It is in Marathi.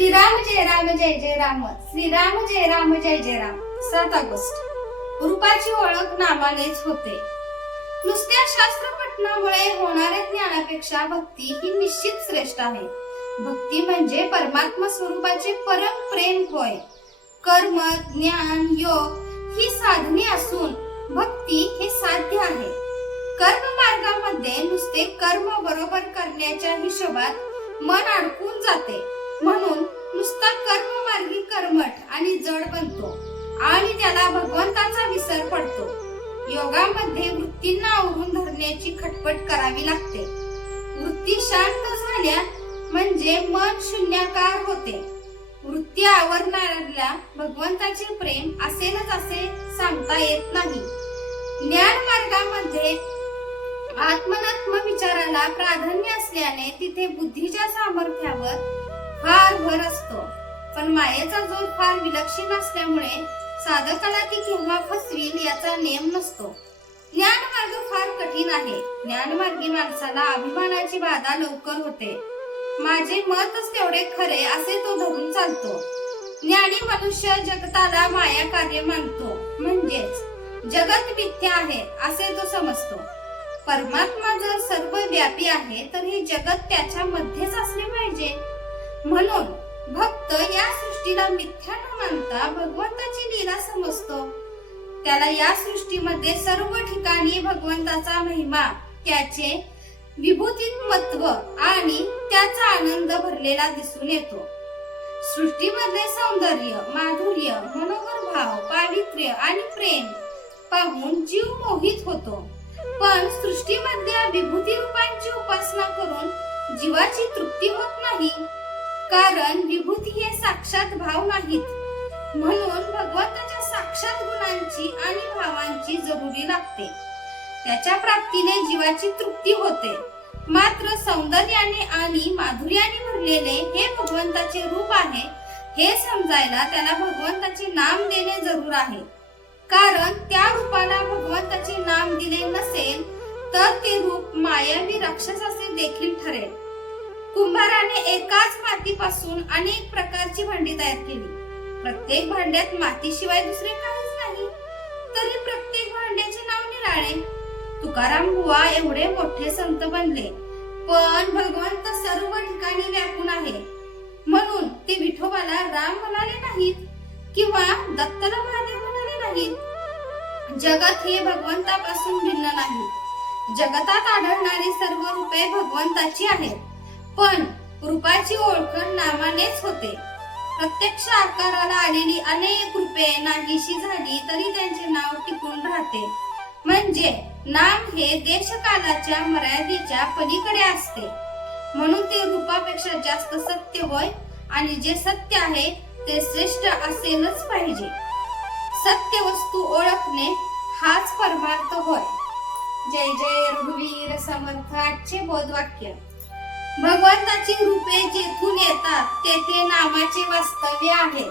श्रीराम जय राम जय जय राम. श्रीराम जय राम जय जय राम. सात ऑगस्ट. रूपाची ओळख नामानेच होते. नुसत्या शास्त्र पठणामुळे होणाऱ्या ज्ञानापेक्षा भक्ती ही निश्चित श्रेष्ठ आहे. भक्ती म्हणजे परमात्मा स्वरूपाचे परम प्रेम होय. कर्म ज्ञान योग ही साधने असून भक्ती हे साध्य आहे. कर्म मार्गामध्ये नुसते कर्म बरोबर करण्याच्या हिशोबात मन अडकून जाते. म्हणून नुसता कर्ममार्गी कर्मठ आणि जड बनतो आणि त्याला भगवंताचा विसर पडतो. योगामध्ये वृत्तींना आवरून धरण्याची खटपट करावी लागते. वृत्ती शांत झाल्या म्हणजे मन शून्याकार होते. वृत्ती आवरणाऱ्याला भगवंताचे प्रेम असेलच असे सांगता येत नाही. ज्ञान मार्गामध्ये आत्मनात्म विचाराला प्राधान्य असल्याने तिथे बुद्धीच्या सामर्थ्यावर भर असतो. पण मायेचा जोर फार विलक्षण असल्यामुळे साधकाला ती केव्हा फसवील याचा नियम नसतो. ज्ञान मार्ग फार कठीण आहे. ज्ञानमार्गी माणसाला अभिमानाची बाधा लवकर होते. माझे मतच तेवढे खरे असे तो धरून चालतो. ज्ञानी मनुष्य जगताला माया कार्य मानतो. म्हणजेच जगत मिथ्या आहे असे तो समजतो. परमात्मा जर सर्व व्यापी आहे तर हे जगत त्याच्या मध्येच असले पाहिजे. म्हणून भक्त या सृष्टीला मिथ्या न मानता भगवंताची लीला समजतो. त्याला या सृष्टीमध्ये सर्व ठिकाणी भगवंताचा महिमा त्याचे विभूतिमत्व आणि त्याचा आनंद भरलेला दिसून येतो. सृष्टीमधले सौंदर्य माधुर्य मनोहर भाव पावित्र्य आणि प्रेम पाहून जीव मोहित होतो. पण सृष्टीमधल्या विभूती रूपांची उपासना करून जीवाची तृप्ती होत नाही. कारण विभूती हे साक्षात भाव नाहीत. म्हणून भगवंताच्या साक्षात गुणांची आणि भावांची जरुरी लागते. त्याच्या प्राप्तीने जीवाची तृप्ती होते. मात्र सौंदर्याने आणि माधुर्याने भरलेले हे भगवंताचे रूप आहे हे समजायला त्याला भगवंताचे नाम देणे जरूर आहे. कारण त्या रूपाला भगवंताचे नाम दिले नसेल तर ते रूप मायावी राक्षसाचे देखील ठरेल. कुंभाराने एकाच मातीपासून अनेक प्रकारची भांडी तयार केली. प्रत्येक भांड्यात मातीशिवाय दुसरे काहीच नाही. तरी प्रत्येक भांड्याचे नाव निराळे. तुकाराम बुवा एवढे मोठे संत बनले. पण भगवंत सर्व ठिकाणी व्यापून आहे. म्हणून ते विठोबाला राम म्हणाले नाहीत किंवा दत्तला महादेव म्हणाले नाहीत. जगत हे भगवंतापासून भिन्न नाही. जगतात आढळणारी सर्व रूपे भगवंताची आहेत. पण रूपाची ओळख नामानेच होते. प्रत्यक्ष आकाराला आलेली अनेक रूपे नाहीशी झाली तरी त्यांचे नाव टिकून राहते. म्हणजे नाम हे देशकालाच्या मर्यादेच्या पलीकडे असते. म्हणून ते रूपापेक्षा जास्त सत्य होय आणि जे सत्य आहे ते श्रेष्ठ असेलच पाहिजे. सत्य वस्तू ओळखणे हाच परमार्थ होय. जय जय रघुवीर समर्थ आजचे बोधवाक्य. भगवंताची रूपे जेथून येतात तेथे नामाचे वास्तव्य आहे.